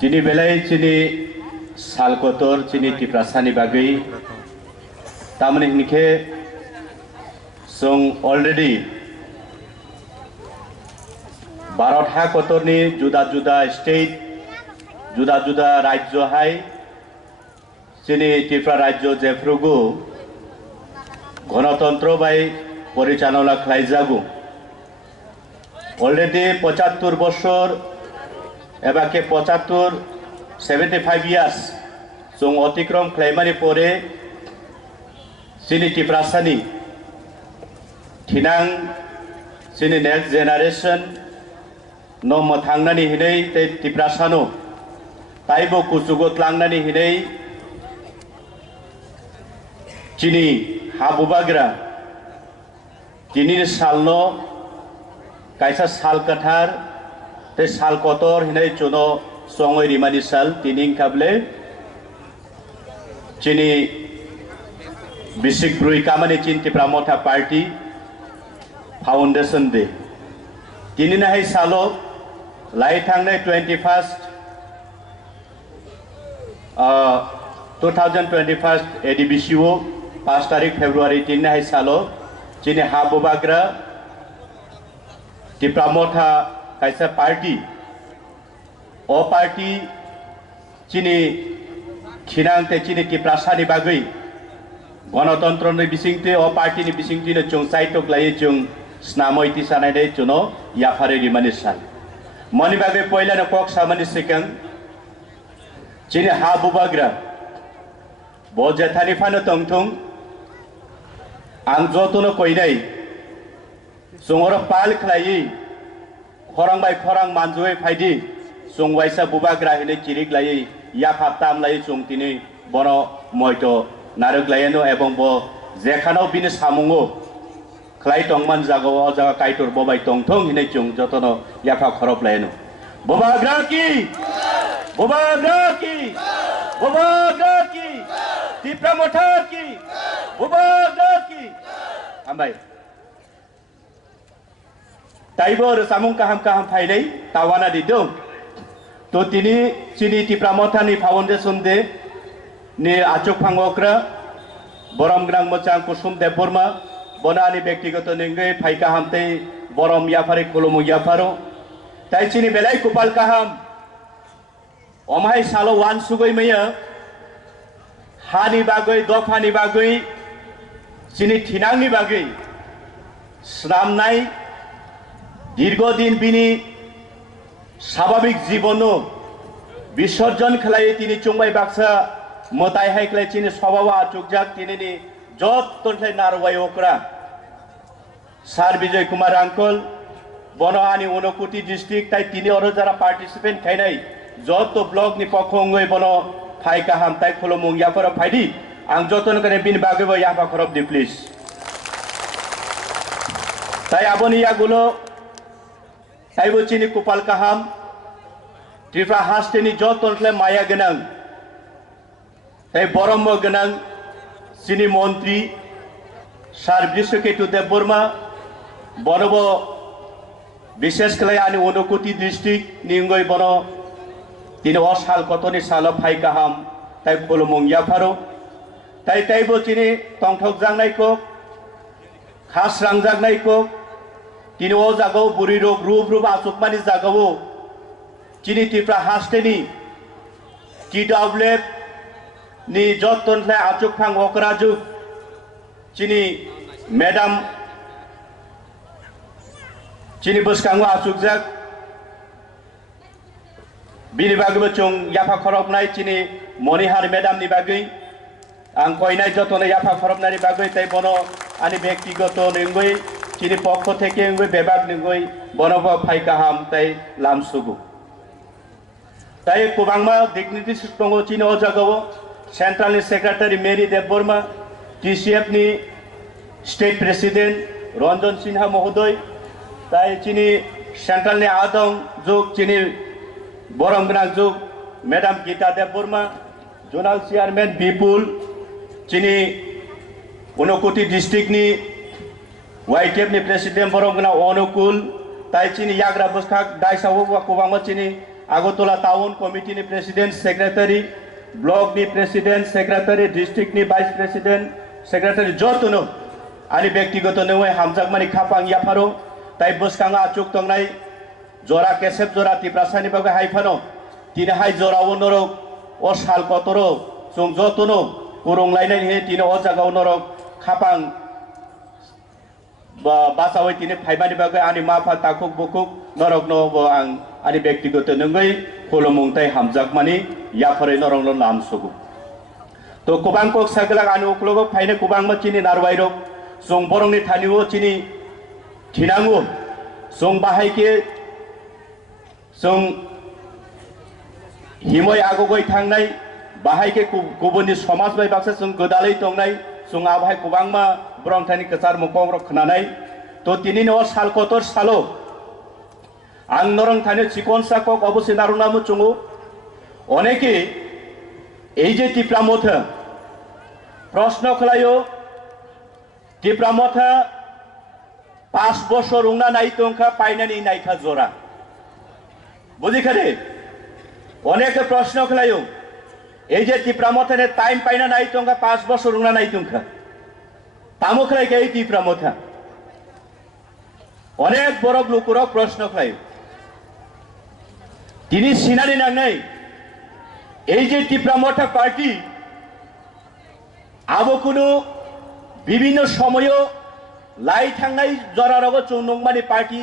Cini belai cini sal kotor cini tiprasani bagai tamani nike song already Baratha kotor ni juda state juda rajyo hai cini tipra rajyo jefrugu গণতন্ত্র by পরিচালনা খাইজাগু already 75 বছর এবাকে 75 years जों অতিক্রম খাইমানি পরে সিনি টিপ্রাসানি থিনাং সিনি next generation নম থাংনানি হিनै তে টিপ্রাসানো তাইবো কুচুগত লাংনানি হিनै চিনি हाबुबाग्रा दिनै सालनो कायसा साल कथार ते साल कतर हिनै चुनो संगै रिमानि साल तिनिं काबले चिनि बिसिक ब्रुइ कामानि चिन्ति प्रामथा पार्टी फाउंडेशन दे दिनै नाहाय सालो लाई थांनाय 2021 एडीबीसीओ 5 तारीख फेब्रुआरी 3 है सालो चिनी हाबुबाग्रा टिप्रामथा कैसा पार्टी ओ पार्टी चिनी खिनांते चिनी टिप्रासानि बागै गणतंत्रनि बिसिंते ओ पार्टी नि बिसिंतिनो जों साइटक लायो जों स्नामैति सानायदे जुनो याफारे रिमानि सान मनि बागै पहिलानो कक सामानि सिगां चिनी हाबुबाग्रा बजेथानि फानो तंथं आं जतनो कइनाय जोंर पाल खलायि खरांबाय खरां मानजुय फायदि जों वाइसा बुबाग्रा हिनै चिरिक लायि या फाताम लायि जों तिनि बनो मयतो नारक लायनो एवं बो जेखानाव बिनि सामुङो खलाय तंमान जागो अ जागा काइटर बबाय तंथं हिनै जों जतनो याफा खरब लायनो बुबाग्रा की टिप्रामथा की बुबाग्रा की आमबाय ताइबर सामुं काहाम फाइलै तावाना दिदों तो तिनि चिनि टिप्रामथानि फाउंडेशन दे नि आचुक फांगोक्रा बरम ग्रां मोचां कुसुम देबबर्मा बनानि व्यक्तिगत निंगै फाइका हामते बरम याफारे खुलुमु याफारो ताइ चिनि बेलाय कुपाल काहाम अमाय सालो वान सुगै मैया हानि बागै दफानि बागै चिनि थिनांनि बागै स्नामनाय दीर्घदिन बिनि स्वाभाविक जीवनो विसर्जन खलायै तिनि चुंबाय बाक्सा मताय हायख्लाय चिनि स्वभाव आचुकजाक तिनिनि जब तोनथाय नारवाय ओकरा सार विजय कुमार अंकल बनहानि उनकोटी डिस्ट्रिक्ट ताइ तिनि अरो जारा पार्टिसिपेंट खायनाय जत ब्लक नि पखंगै बनो फाइका हामताय खुलुमुं याफार फाइदि आं जतन करे बिन बागैबो याफा खरब दि प्लिज ताइ आबनि यागुलो ताइबो चिनि कुपाल काहाम त्रिपुरा हास्टेनि जतनख्ले माया गोनां ताइ बरम गोनां चिनि मन्त्री सार बिश्वकेतु देबबर्मा बनबो विशेष खलाय आनि उनकोटी डिस्ट्रिक्ट निंगै बनो तिनि असाल कतनि साल फाइका हाम ताइ खुलुमुं याफारो ताइबो चिनि तंथक जांनायको खास रांजागनायको तिनि ओ जागाव बुरि रोग रूप आचुकमानि जागाव चिनि टिप्रा हास्टेनि TWF नि जतनख्लाय आचुक फां ओकराजु चिनि मैडम चिनि बसकांगो आचुकजाक बिनि बागैबो जों याफा खरबनाय चिनि मनिहार मेडाम नि बागै आं कयनाय जतन याफा खरबनायनि बागै ताइ बनो आनि व्यक्तिगत निंगै चिनि पक्ष थेके निंगै बेबाग निंगै बनबो फाइका हाम ताइ लामसुगु ताइ कुबांमा डिग्निटी दङ चिनि अ जागाव सेंट्रल नि सेक्रेटारि मेरी देबबर्मा TCF नि स्टेट प्रेसिडेंट रंजन सिन्हा महोदय ताइ चिनि सेंट्रल नि आदं जुग चिनि बरम ग्रां जुग madam Geeta Debbarma zonal chairman Vipul चिनि उनकोटी डिस्ट्रिक्ट नि YTF नि प्रेसिडेंट बरम ग्रां अनुकूल ताइ चिनि याग्रा बसखा दाइसाव कुबांमा चिनि আগরতলা টাউन कमिटीनि प्रेसिडेंट सेक्रेटारि ब्लकनि प्रेसिडेंट सेक्रेटारि डिस्ट्रिक्टनि वाइस प्रेसिडेंट सेक्रेटारि जतनो आनि व्यक्तिगत नङै हामजाकमानि खापां याफारो ताइ बसकांगा आचुक तंनाय जरा केसेब जरा तिप्रासानि बागै हाइफानो तिनि हाइ जराव नरक ओ साल कतरो जों जतनो कुरंलायनाय हे तिनि ओ जागाव नरक खापां बासावै तिनि फाइबानि बागै आनि माफा ताकुक बुकुक नरक न आं आनि व्यक्तिगत नङै खुलुमुंथाय हामजाकमानि याफारै नरक न नाम सुगु तो कुबां कक सागला आनि उक्लगो फाइने कुबां मा चिनि नारवाइरो जों बरंनि थानिवो चिनि थिनांगु जों बाहायके जों हिमय आगोगै थांनाय बाहायके गुबुननि समाज बाय बाक्सा जों गोदालै दंनाय जों आबाहाय कुबांमा ब्रंथानि कचार मुखं रखनानै तो तिनि न साल कतर सालो आं नरं थानि चिकन साकक अबसे नारुनामु चुंगु अनेके এই যে টিপ্রামথা প্রশ্ন খলাयो টিপ্রামথা 5 বছর উংনা নাই তংখা পাইনানি নাইখা জোরা বুঝিখারে অনেকে প্রশ্ন খলাयो এই যে টিপ্রামথানে টাইম পাইনা নাই তংখা 5 বছর উংনা নাই তংখা তামুখলাই কে এই টিপ্রামথা অনেক বড় লোকরা প্রশ্ন খলাयो তিনি সিনারি নাংনাই এই যে টিপ্রামথা পার্টি আবো কোনো বিভিন্ন সময় লাই থাংনাই জরারগ চৌনংমানি পার্টি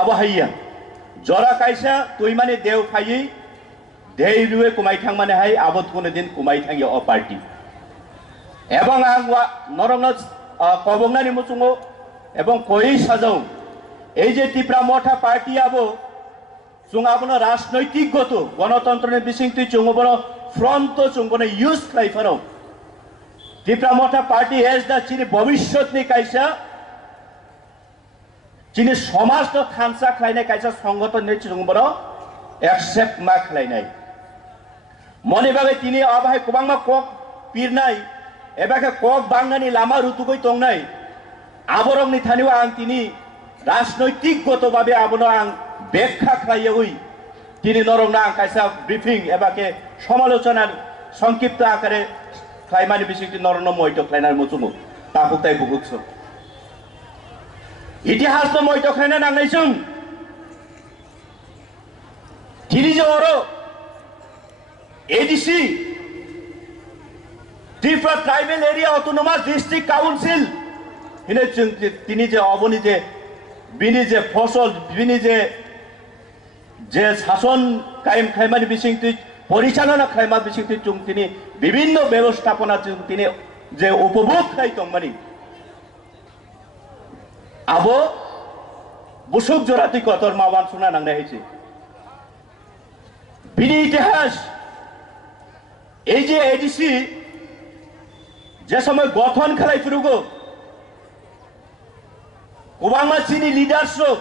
আবো হাইয়া জরা কাইসা তুই মানে দেও ফাইयै দেই রুয়ে কুমাই থাং মানে হাই আবত কোনো দিন কুমাই থাঙ্গি অ পার্টি এবং আং নরং কবংনানি মুচুঙো এবং কই সাজাও এই যে টিপ্রামথা পার্টি আবো जों आबनो राजनैतिकगत गणतंत्रनि बिसिंथि जोंबनो फ्रंट जोंबनो यूज खालायफानो टिप्रामथा पार्टी हेज दा चिनि भविष्यतनि कायसा चिनि समाज तो थानसा खालायनाय कायसा संगठन ने जोंबनो एक्सेप्ट मा खालायनाय मनि बागै तिनि आबाहाय गोबांमा कक पिरनाय एबाके कक बांनानि लामा रुतुगै तंनाय आबरंनि थानिव आं तिनि राजनैतिकगत भाबे आबनो आं ব্যাখ্যা খাইয়াই তিনি নরংনা কাইসা ব্রিফিং এবাকে সমালোচনার সংক্ষিপ্ত আকারে খাইমানি বিশিষ্ট নরন মইট খাইনার মুচুমু তাকুতাই বুকুকছ ইতিহাস তো মইট খাইনা নাংনাইছুম তিনি যে ওর A D C Tripura tribal area autonomous district council হিনে তিনি যে অবনি যে বিনি যে ফসল বিনি যে শাসন কায়েম খাইমানি বিশিংতি পরিচালনা খাইমা বিশিংতি চুং তিনি বিভিন্ন ব্যবস্থাপনা চুং তিনি যে উপভোগ খাই তংমানি আবো বুসুক জোরাতি কতর মাওয়ান শোনা নাংনা হয়েছে বিনি ইতিহাস এই যে এডিসি যে সময় গঠন খেলাই ফুরুগো ওবামা চিনি লিডারশিপ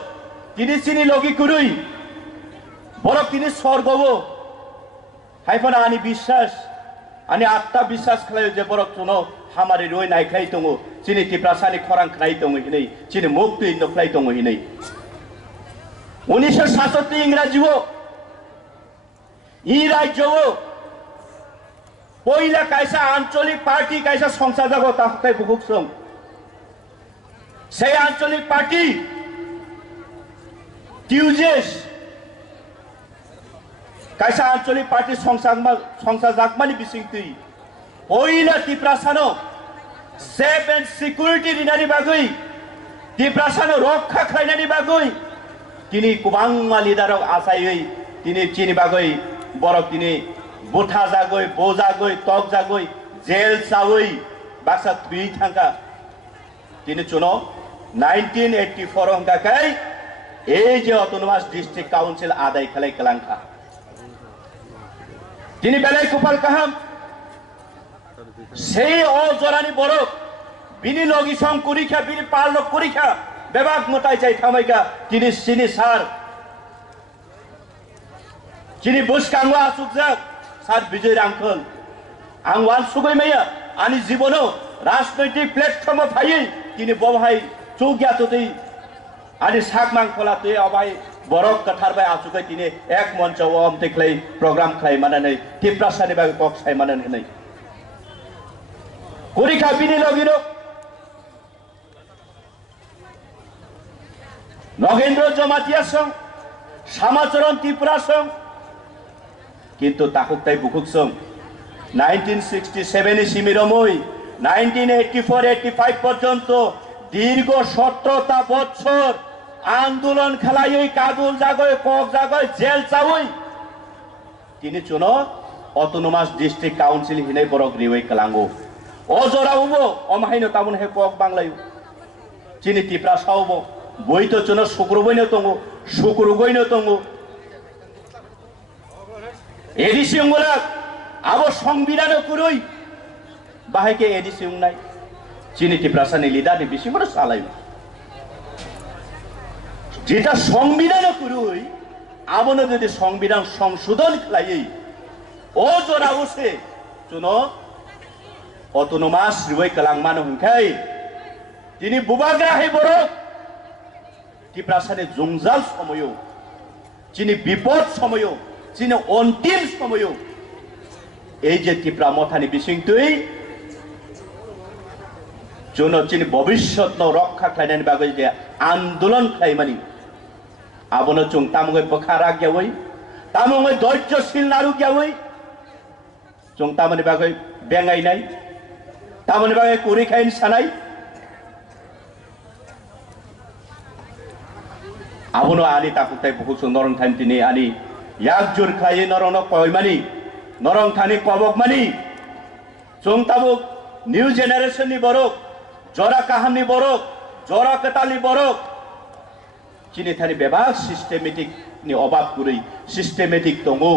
তিনি চিনি লগি কুরুই বরক তিনি স্বর্গব হাইফানা আনি বিশ্বাস আনি আত্মা বিশ্বাস খালায় যে বরক চুনো হামারি রই নাইখাই দङ চিনি টিপ্রাসানি খরাং খাই দङ হিनै চিনি মুক্তি নখলাই দङ হিनै 1967 ইংরাজিও ই রাজ্যও পয়লা কাইসা আঞ্চলিক পার্টি কাইসা সংসদ জাগো তাহতাই বুকুকসং সেই আঞ্চলিক পার্টি টিউজেস কাইসা আঞ্চলিক পার্টি সংসদ জাগমানি বিসিংতি পয়লা টিপ্রাসানো সেফ এন্ড সিকিউরিটি দিনানি বাগৈ টিপ্রাসানো রক্ষা খাইনানি বাগৈ তিনি কুবাংমা লিডারক আসাयै তিনি চিনি বাগৈ বরক তিনি বুঠা জাগৈ বোজাগৈ তক জাগৈ জেল চাওই বাক্সা থুই থাকা তিনি চুনো 1984 অঙ্কাকাই এই যে অটোনোমাস ডিস্ট্রিক্ট কাউন্সিল আদায় খেলাই কেলাঙ্কা তিনি বেলাই কুপাল কাহাম সেই অজরানি বরক বিনি লগি সং কুরিখা বিনি পালক কুরিখা বেবাক মতাই চাই থামাইকা তিনি চিনি সার চিনি বুসকাংवा আসুকজাক সার বিজয় রাংখল আং ওয়ান সুগৈ মাইয়া আনি জীবনো রাজনৈতিক প্ল্যাটফর্ম ফাইयै তিনি বহাই চৌকিয়াতই আনি সাকমাং খোলাতে অবাই borok katharbai achukai tini ek moncha om teklai program khlai mananai tiprasani bagai kok sai manan hinai kurikha bini logino Nagendra Jamatia song Shyamacharan Tripura song কিন্তু তাকুকতাই বুকুক সং 1967 সিমিরমই 1984-85 পর্যন্ত দীর্ঘ 17টা বছর আন্দোলন খেলাই কাদুল জাগয় কক জাগয় জেল চাওই তিনি চুন অটোনোমাস ডিস্ট্রিক্ট কাউন্সিল হিনাই বরক রিওই কালাঙ্গো অজরাউবো অমাহাইনো তামুন হে কক বাংলায়ু চিনি ত্রিপুরা সাউবো বইতো চুন শুক্রবইনো তঙ্গো শুক্রগইনো তঙ্গো এডিসিংগুলা আবো সংবিধান কুরুই বাহাইকে এডিসিং নাই চিনি ত্রিপুরাসানি লিডারনি বিসিংগুলো চালায়ু যেটা সংবিধান কুরুই আবনো যদি সংবিধান সংশোধন খালাই ও জরাউসে চুন অটোনোমাস রিওই কালাংমানো হংখাই তিনি বুবাগ্রা হে বরক ত্রিপুরাসানি জংজাল সময়ও চিনি বিপদ সময়ও চিনি অন্তিম সময়ও এই যে ত্রিপুরা মথানি বিসিংতুই জন্য চিনি ভবিষ্যৎ রক্ষা খাইনানি বাগৈ যে আন্দোলন খাইমানি আবনো চুং তামুগৈ বখারা গেওই তামুগৈ ধৈর্যশীল নারু গেওই চুং তামনি বাগৈ বেঙ্গাই নাই তামনি বাগৈ কুরি খাইন সানাই আবনো আনি তাকুতাই বহুত নরং থান তিনি আনি ইয়াকজুর খাই নরং কয়মানি নরং থানি কবকমানি চুং তাবুক নিউ জেনারেশন নি বরক জরা কাহানি বরক জরা কেতালি বরক চিনি থানি বেবাক সিস্টেমেটিক নি অভাব করি সিস্টেমেটিক দঙ্গো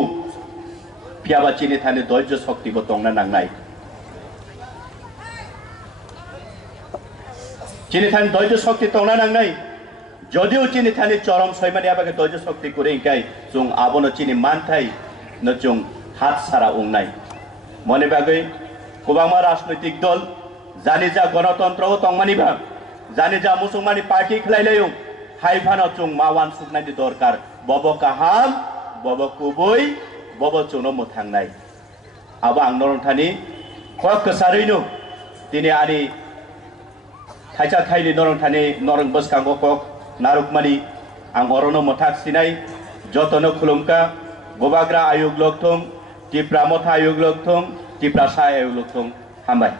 পিয়াবা চিনি থানি ধৈর্য শক্তি বো দংনা নাংনাই চিনি থানি ধৈর্য শক্তি দংনা নাংনাই যদিও চিনি থানি চরম সৈমানি আবাকে ধৈর্য শক্তি করে ইনকাই চুং আবনো চিনি মানথাই ন চুং হাত সারা উংনাই মনে বাগৈ গোবাংমা রাজনৈতিক দল জানি যা গণতন্ত্র তংমানি ভাগ জানি যা মুসলমানি পার্টি খেলাইলাইও হাইফানো চুং মাওয়ান সুকনাইনি দরকার বব কাহাম বব কুবই বব চুনো মুথাংনাই আবো আং নরং থানি কক কসারैनो তিনি আনি থাইচা থাইনি নরং থানি নরং বসকাंगो কক नारुकमानी आं अरनो मथाक सिनाय जतनो खुलुमका गोबाग्रा आयोग लोकथं टिप्रा मथा आयोग लोकथं टिप्रा सा आयोग लोकथं हामबाय।